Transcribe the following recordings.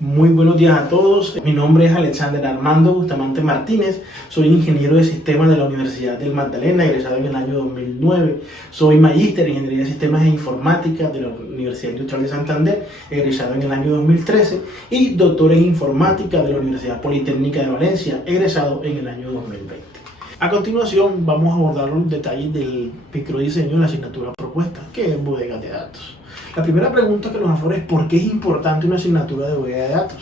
Muy buenos días a todos. Mi nombre es Alexander Armando Bustamante Martínez. Soy ingeniero de sistemas de la Universidad del Magdalena, egresado en el año 2009. Soy magíster en ingeniería de sistemas e informática de la Universidad Industrial de Santander, egresado en el año 2013. Y doctor en informática de la Universidad Politécnica de Valencia, egresado en el año 2020. A continuación vamos a abordar los detalles del microdiseño de la asignatura propuesta, que es bodegas de datos. La primera pregunta que nos aflora es ¿por qué es importante una asignatura de bodega de datos?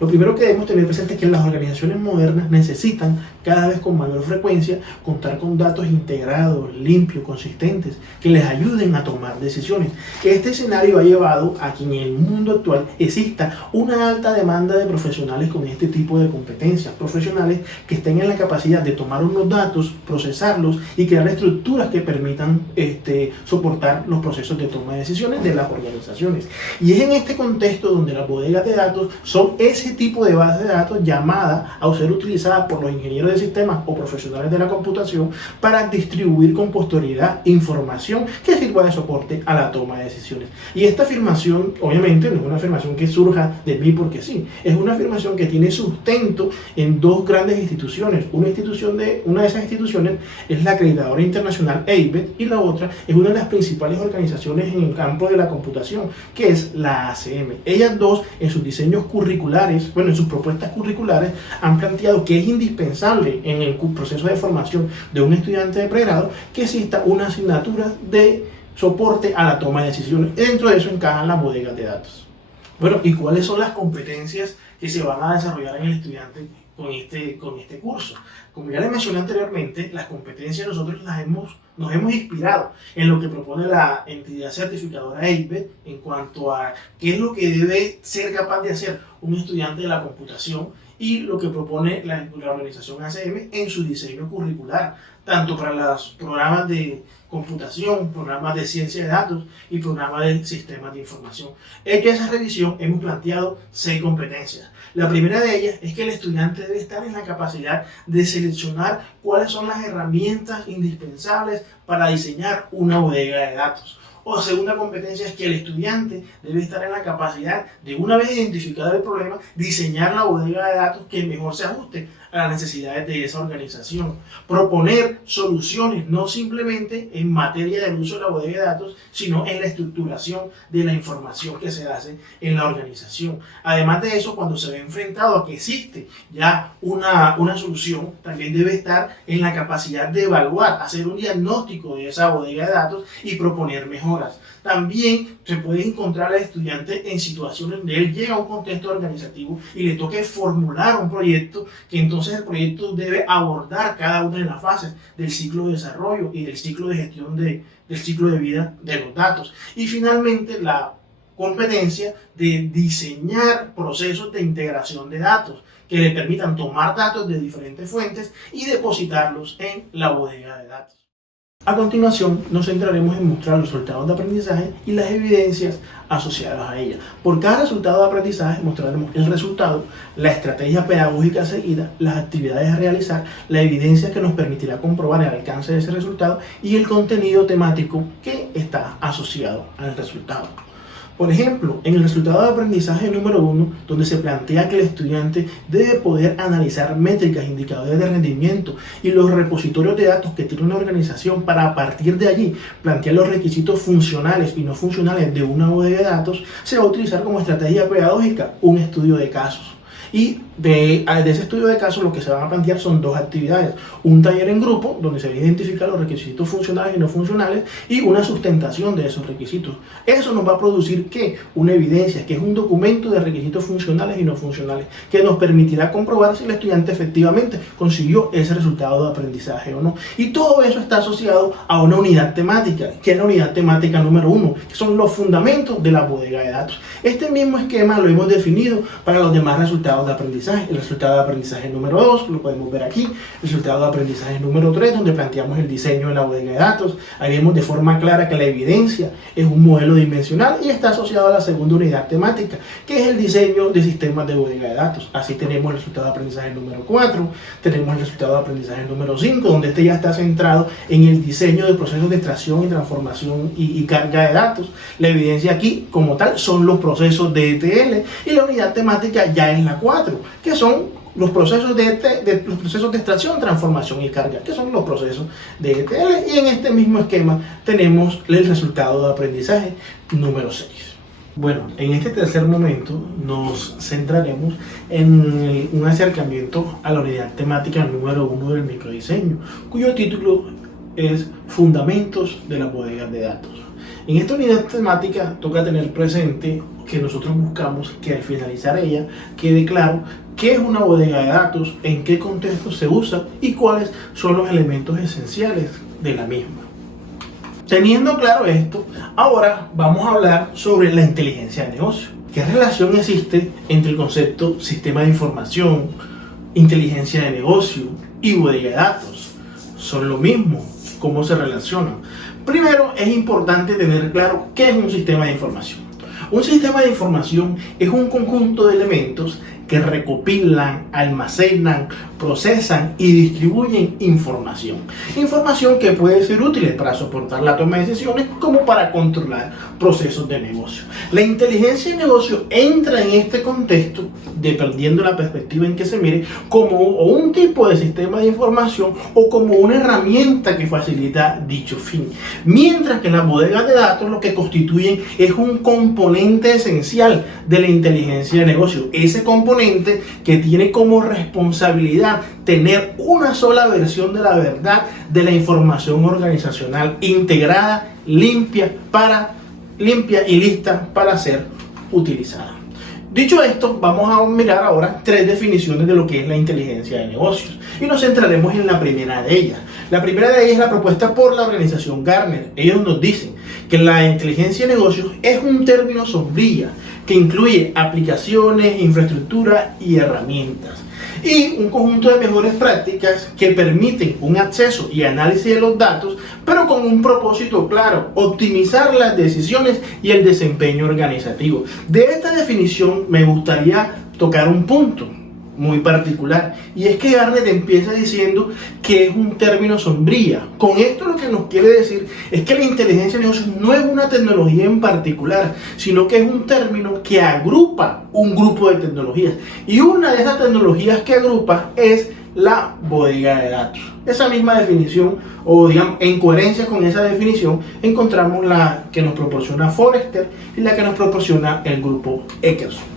Lo primero que debemos tener presente es que las organizaciones modernas necesitan cada vez con mayor frecuencia contar con datos integrados, limpios, consistentes, que les ayuden a tomar decisiones. Este escenario ha llevado a que en el mundo actual exista una alta demanda de profesionales con este tipo de competencias, profesionales que estén en la capacidad de tomar unos datos, procesarlos y crear estructuras que permitan soportar los procesos de toma de decisiones de las organizaciones. Y es en este contexto donde las bodegas de datos son ese tipo de base de datos llamada a ser utilizada por los ingenieros de sistemas o profesionales de la computación para distribuir con posterioridad información que sirva de soporte a la toma de decisiones. Y esta afirmación obviamente no es una afirmación que surja de mí porque sí, es una afirmación que tiene sustento en dos grandes instituciones. Una de esas instituciones es la acreditadora internacional EIBET y la otra es una de las principales organizaciones en el campo de la computación, que es la ACM. Ellas dos en sus diseños curriculares, en sus propuestas curriculares han planteado que es indispensable en el proceso de formación de un estudiante de pregrado que exista una asignatura de soporte a la toma de decisiones. Dentro de eso encajan las bodegas de datos. Bueno, ¿y cuáles son las competencias que se van a desarrollar en el estudiante con este curso? Como ya les mencioné anteriormente, las competencias nosotros nos hemos inspirado en lo que propone la entidad certificadora EIBET en cuanto a qué es lo que debe ser capaz de hacer un estudiante de la computación y lo que propone la organización ACM en su diseño curricular, tanto para los programas de computación, programas de ciencia de datos y programas de sistemas de información. En esa revisión hemos planteado 6 competencias. La primera de ellas es que el estudiante debe estar en la capacidad de seleccionar cuáles son las herramientas indispensables para diseñar una bodega de datos. O la segunda competencia es que el estudiante debe estar en la capacidad de, una vez identificado el problema, diseñar la bodega de datos que mejor se ajuste a las necesidades de esa organización. Proponer soluciones no simplemente en materia del uso de la bodega de datos, sino en la estructuración de la información que se hace en la organización. Además de eso, cuando se ve enfrentado a que existe ya una solución, también debe estar en la capacidad de evaluar, hacer un diagnóstico de esa bodega de datos y proponer mejoras. También se puede encontrar al estudiante en situaciones donde él llega a un contexto organizativo y le toque formular un proyecto, que entonces el proyecto debe abordar cada una de las fases del ciclo de desarrollo y del ciclo de gestión del ciclo de vida de los datos. Y finalmente la competencia de diseñar procesos de integración de datos que le permitan tomar datos de diferentes fuentes y depositarlos en la bodega de datos. A continuación, nos centraremos en mostrar los resultados de aprendizaje y las evidencias asociadas a ella. Por cada resultado de aprendizaje mostraremos el resultado, la estrategia pedagógica seguida, las actividades a realizar, la evidencia que nos permitirá comprobar el alcance de ese resultado y el contenido temático que está asociado al resultado. Por ejemplo, en el resultado de aprendizaje número 1, donde se plantea que el estudiante debe poder analizar métricas, indicadores de rendimiento y los repositorios de datos que tiene una organización para a partir de allí plantear los requisitos funcionales y no funcionales de una bodega de datos, se va a utilizar como estrategia pedagógica un estudio de casos. Y de ese estudio de casos lo que se van a plantear son 2 actividades. Un taller en grupo, donde se van a identificar los requisitos funcionales y no funcionales, y una sustentación de esos requisitos. Eso nos va a producir ¿qué? Una evidencia, que es un documento de requisitos funcionales y no funcionales, que nos permitirá comprobar si el estudiante efectivamente consiguió ese resultado de aprendizaje o no. Y todo eso está asociado a una unidad temática, que es la unidad temática número 1, que son los fundamentos de la bodega de datos. Este mismo esquema lo hemos definido para los demás resultados resultados de aprendizaje. El resultado de aprendizaje número 2, lo podemos ver aquí. El resultado de aprendizaje número 3, donde planteamos el diseño de la bodega de datos. Ahí vemos de forma clara que la evidencia es un modelo dimensional y está asociado a la segunda unidad temática, que es el diseño de sistemas de bodega de datos. Así tenemos el resultado de aprendizaje número 4, tenemos el resultado de aprendizaje número 5, donde este ya está centrado en el diseño de procesos de extracción y transformación y carga de datos. La evidencia aquí, como tal, son los procesos de ETL, y la unidad temática ya es la 4, que son los procesos de extracción, transformación y carga, que son los procesos de ETL. Y en este mismo esquema tenemos el resultado de aprendizaje número 6. Bueno, en este tercer momento nos centraremos en un acercamiento a la unidad temática número 1 del microdiseño, cuyo título es Fundamentos de las bodegas de datos. En esta unidad temática toca tener presente que nosotros buscamos que al finalizar ella quede claro qué es una bodega de datos, en qué contexto se usa y cuáles son los elementos esenciales de la misma. Teniendo claro esto, ahora vamos a hablar sobre la inteligencia de negocio. ¿Qué relación existe entre el concepto sistema de información, inteligencia de negocio y bodega de datos? ¿Son lo mismo? ¿Cómo se relacionan? Primero, es importante tener claro qué es un sistema de información. Un sistema de información es un conjunto de elementos que recopilan, almacenan, procesan y distribuyen información. Información que puede ser útil para soportar la toma de decisiones como para controlar procesos de negocio. La inteligencia de negocio entra en este contexto, dependiendo de la perspectiva en que se mire, como un tipo de sistema de información o como una herramienta que facilita dicho fin. Mientras que las bodegas de datos lo que constituyen es un componente esencial de la inteligencia de negocio. Ese componente que tiene como responsabilidad tener una sola versión de la verdad de la información organizacional integrada, limpia y lista para ser utilizada. Dicho esto, vamos a mirar ahora 3 definiciones de lo que es la inteligencia de negocios y nos centraremos en la primera de ellas. La primera de ellas es la propuesta por la organización Gartner. Ellos nos dicen que la inteligencia de negocios es un término sombrilla que incluye aplicaciones, infraestructura y herramientas, y un conjunto de mejores prácticas que permiten un acceso y análisis de los datos, pero con un propósito claro: optimizar las decisiones y el desempeño organizativo. De esta definición me gustaría tocar un punto muy particular, y es que Gartner empieza diciendo que es un término sombrilla. Con esto lo que nos quiere decir es que la inteligencia de negocios no es una tecnología en particular, sino que es un término que agrupa un grupo de tecnologías, y una de esas tecnologías que agrupa es la bodega de datos. Esa misma definición, o digamos en coherencia con esa definición, encontramos la que nos proporciona Forrester y la que nos proporciona el grupo Eckerson.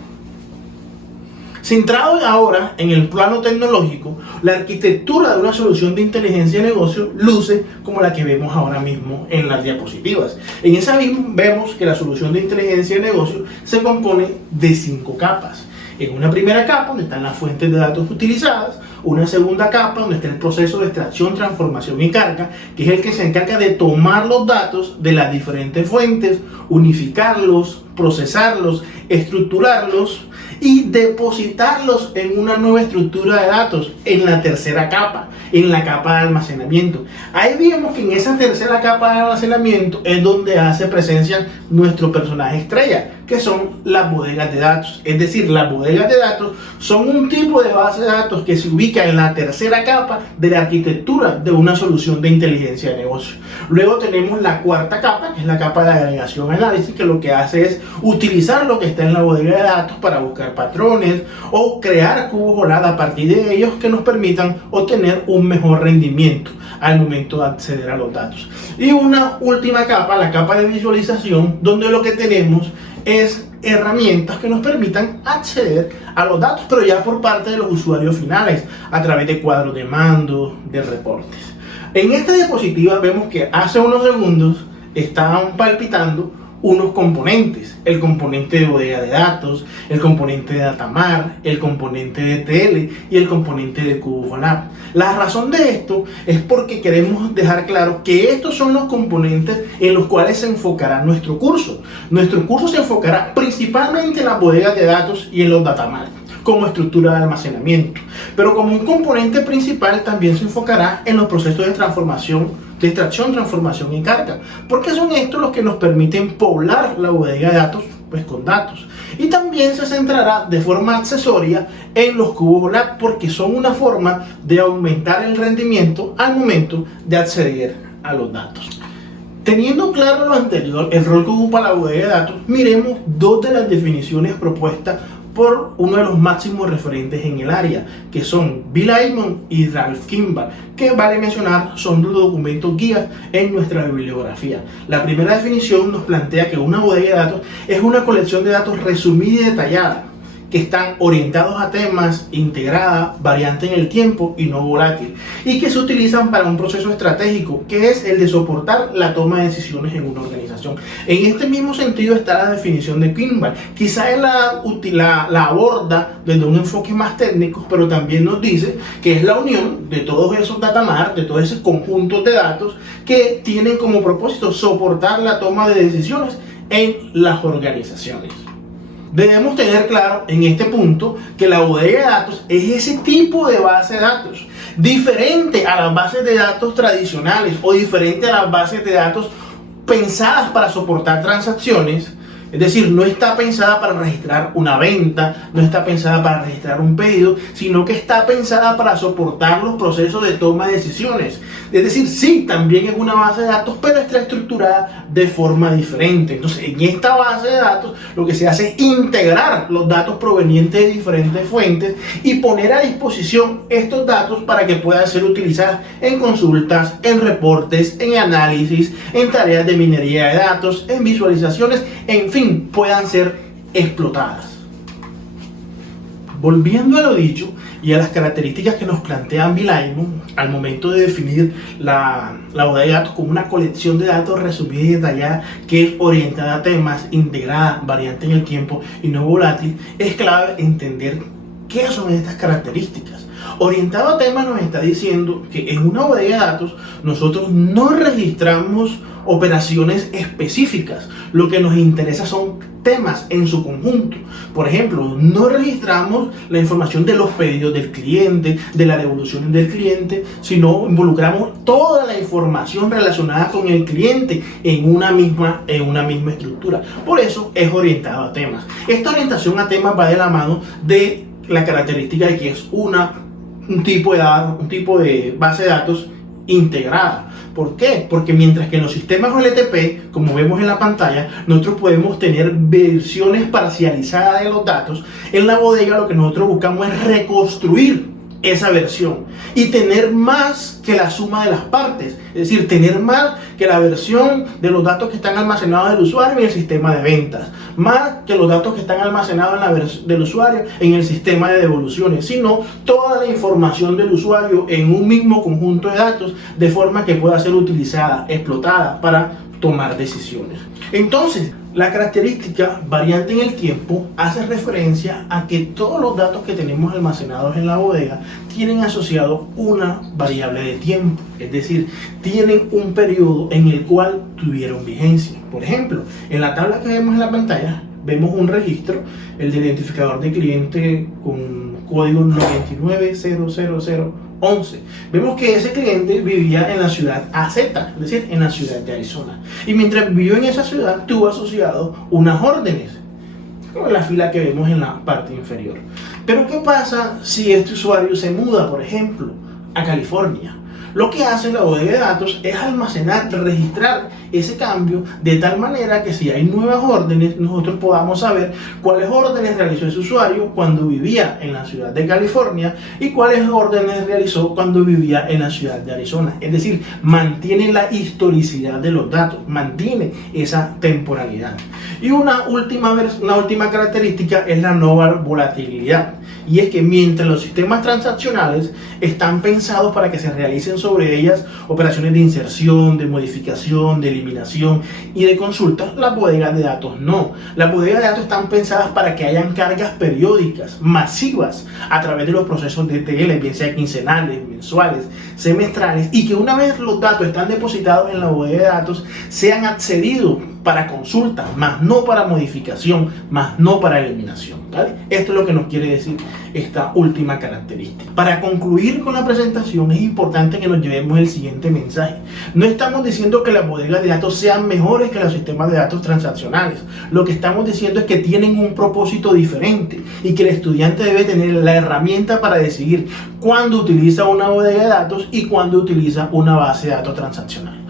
Centrado ahora en el plano tecnológico, la arquitectura de una solución de inteligencia de negocio luce como la que vemos ahora mismo en las diapositivas. En esa misma vemos que la solución de inteligencia de negocio se compone de 5 capas. En una primera capa, donde están las fuentes de datos utilizadas; una segunda capa, donde está el proceso de extracción, transformación y carga, que es el que se encarga de tomar los datos de las diferentes fuentes, unificarlos, procesarlos, estructurarlos y depositarlos en una nueva estructura de datos en la tercera capa, en la capa de almacenamiento. Ahí vemos que en esa tercera capa de almacenamiento es donde hace presencia nuestro personaje estrella, que son las bodegas de datos. Es decir, las bodegas de datos son un tipo de base de datos que se ubica en la tercera capa de la arquitectura de una solución de inteligencia de negocio. Luego tenemos la cuarta capa, que es la capa de agregación y análisis, que lo que hace es utilizar lo que está en la bodega de datos para buscar patrones o crear cubos OLAD a partir de ellos que nos permitan obtener un mejor rendimiento al momento de acceder a los datos. Y una última capa, la capa de visualización, donde lo que tenemos es herramientas que nos permitan acceder a los datos, pero ya por parte de los usuarios finales, a través de cuadros de mando, de reportes. En esta diapositiva vemos que hace unos segundos estaban palpitando unos componentes: el componente de bodega de datos, el componente de Datamar, el componente de ETL y el componente de Cubo OLAD. La razón de esto es porque queremos dejar claro que estos son los componentes en los cuales se enfocará nuestro curso. Nuestro curso se enfocará principalmente en las bodegas de datos y en los Datamar. como estructura de almacenamiento. Pero como un componente principal también se enfocará en los procesos de transformación, de extracción, transformación y carga, porque son estos los que nos permiten poblar la bodega de datos con datos. Y también se centrará de forma accesoria en los cubos OLAP, porque son una forma de aumentar el rendimiento al momento de acceder a los datos. Teniendo claro lo anterior, el rol que ocupa la bodega de datos, miremos dos de las definiciones propuestas por uno de los máximos referentes en el área, que son Bill Aymond y Ralph Kimball, que vale mencionar son los documentos guías en nuestra bibliografía. La primera definición nos plantea que una bodega de datos es una colección de datos resumida y detallada, que están orientados a temas, integrada, variante en el tiempo y no volátil, y que se utilizan para un proceso estratégico, que es el de soportar la toma de decisiones en una organización. En este mismo sentido está la definición de Kimball. Quizá él la aborda desde un enfoque más técnico, pero también nos dice que es la unión de todos esos data mart, de todos esos conjuntos de datos que tienen como propósito soportar la toma de decisiones en las organizaciones. Debemos tener claro en este punto que la bodega de datos es ese tipo de base de datos, diferente a las bases de datos tradicionales o diferente a las bases de datos pensadas para soportar transacciones. Es decir, no está pensada para registrar una venta, no está pensada para registrar un pedido, sino que está pensada para soportar los procesos de toma de decisiones. Es decir, sí, también es una base de datos, pero está estructurada de forma diferente. Entonces, en esta base de datos, lo que se hace es integrar los datos provenientes de diferentes fuentes y poner a disposición estos datos para que puedan ser utilizados en consultas, en reportes, en análisis, en tareas de minería de datos, en visualizaciones, en fin, puedan ser explotadas. Volviendo a lo dicho y a las características que nos plantean Bill Aymond al momento de definir la bodega de datos como una colección de datos resumida y detallada que es orientada a temas, integrada, variante en el tiempo y no volátil, es clave entender qué son estas características. Orientado a temas nos está diciendo que en una bodega de datos nosotros no registramos operaciones específicas. Lo que nos interesa son temas en su conjunto. Por ejemplo, no registramos la información de los pedidos del cliente, de las devoluciones del cliente, sino involucramos toda la información relacionada con el cliente en una misma estructura. Por eso es orientado a temas. Esta orientación a temas va de la mano de la característica de que es un tipo de base de datos integrada. ¿Por qué? Porque mientras que en los sistemas OLTP, como vemos en la pantalla, nosotros podemos tener versiones parcializadas de los datos, en la bodega lo que nosotros buscamos es reconstruir esa versión y tener más que la suma de las partes, es decir, tener más que la versión de los datos que están almacenados del usuario en el sistema de ventas, más que los datos que están almacenados del usuario en el sistema de devoluciones, sino toda la información del usuario en un mismo conjunto de datos de forma que pueda ser utilizada, explotada para tomar decisiones. Entonces, la característica variante en el tiempo hace referencia a que todos los datos que tenemos almacenados en la bodega tienen asociado una variable de tiempo, es decir, tienen un periodo en el cual tuvieron vigencia. Por ejemplo, en la tabla que vemos en la pantalla, vemos un registro, el del identificador de cliente con código 9900011. Vemos que ese cliente vivía en la ciudad AZ, es decir, en la ciudad de Arizona. Y mientras vivió en esa ciudad, tuvo asociado unas órdenes, como la fila que vemos en la parte inferior. Pero ¿qué pasa si este usuario se muda, por ejemplo, a California? Lo que hace la bodega de datos es almacenar, registrar ese cambio de tal manera que si hay nuevas órdenes, nosotros podamos saber cuáles órdenes realizó ese usuario cuando vivía en la ciudad de California y cuáles órdenes realizó cuando vivía en la ciudad de Arizona. Es decir, mantiene la historicidad de los datos, mantiene esa temporalidad. Y una última característica es la no volatilidad. Y es que mientras los sistemas transaccionales están pensados para que se realicen sobre ellas operaciones de inserción, de modificación, de eliminación y de consulta, las bodegas de datos no. Las bodegas de datos están pensadas para que hayan cargas periódicas, masivas, a través de los procesos de ETL, bien sea quincenales, mensuales, semestrales, y que una vez los datos están depositados en la bodega de datos, sean accedidos para consulta, más no para modificación, más no para eliminación, ¿vale? Esto es lo que nos quiere decir esta última característica. Para concluir con la presentación es importante que nos llevemos el siguiente mensaje. No estamos diciendo que las bodegas de datos sean mejores que los sistemas de datos transaccionales. Lo que estamos diciendo es que tienen un propósito diferente y que el estudiante debe tener la herramienta para decidir cuándo utiliza una bodega de datos y cuándo utiliza una base de datos transaccional.